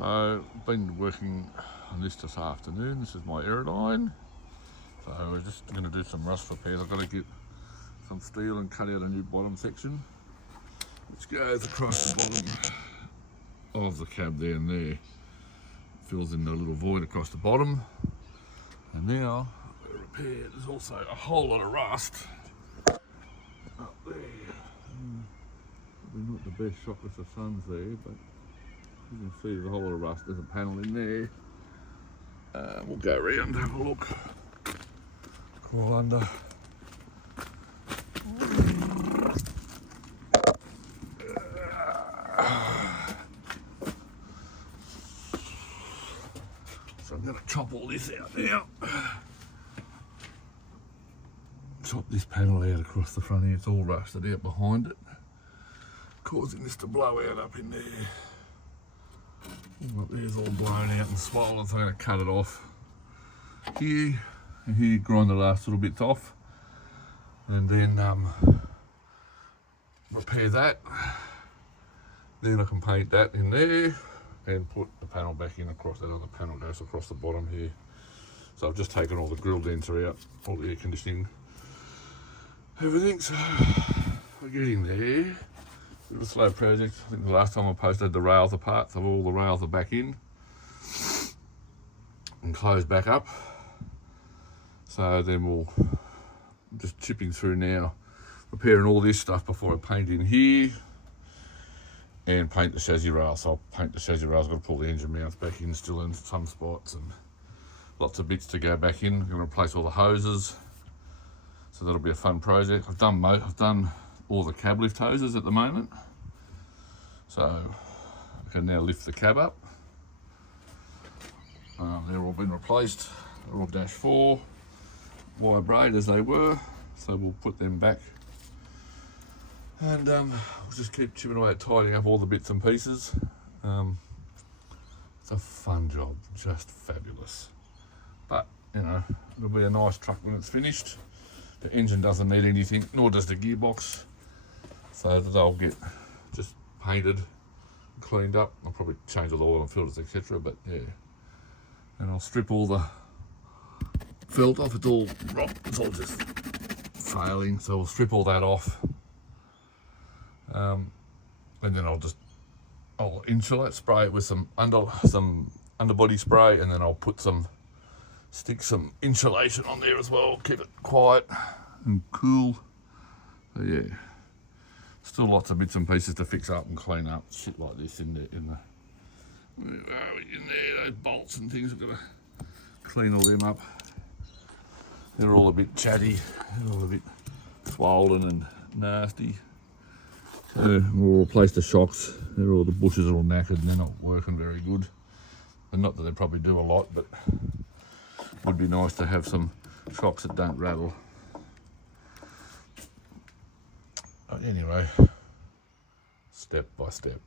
So I've been working on this afternoon. This is my Aerodyne. So we're just going to do some rust repairs. I've got to get some steel and cut out a new bottom section which goes across the bottom of the cab there and there. Fills in the little void across the bottom. And now we're repaired. There's also a whole lot of rust up there. Probably not the best shot with the sun's there, but you can see there's a whole lot of rust. There's a panel in there. We'll go around and have a look. Crawl under. So I'm going to chop all this out now. Chop this panel out across the front here. It's all rusted out behind it, causing this to blow out up in there. Up there's all blown out and swollen, so I'm going to cut it off here and here, grind the last little bits off, and then repair that. Then I can paint that in there and put the panel back in across that other panel goes across the bottom here. So I've just taken all the grill denter out, all the air conditioning, everything. So we're getting there. Bit of a slow project. I think the last time I posted the rails apart, so all the rails are back in and closed back up. So then we'll just chipping through now, repairing all this stuff before I paint in here and paint the chassis rails. So I'll paint the chassis rails. I've got to pull the engine mounts back in still in some spots and lots of bits to go back in. I'm going to replace all the hoses, so that'll be a fun project. I've done all the cab lift hoses at the moment, so I can now lift the cab up. They're all been replaced. They're all dash 4 wire braid as they were, so we'll put them back and we'll just keep chipping away at tidying up all the bits and pieces. It's a fun job, just fabulous, but you know, it'll be a nice truck when it's finished. The engine doesn't need anything, nor does the gearbox. So that I'll get just painted, cleaned up. I'll probably change all the oil and filters, etc. But yeah, and I'll strip all the felt off. It's all rot. It's all just failing. So we'll strip all that off, and then I'll insulate, spray it with some underbody spray, and then I'll stick some insulation on there as well. Keep it quiet and cool. So yeah. Still lots of bits and pieces to fix up and clean up. Shit like this in there, those bolts and things. We've got to clean all them up. They're all a bit chatty, they're all a bit swollen and nasty. So we'll replace the shocks. All the bushes are all knackered and they're not working very good. And not that they probably do a lot, but it would be nice to have some shocks that don't rattle. But anyway, step by step.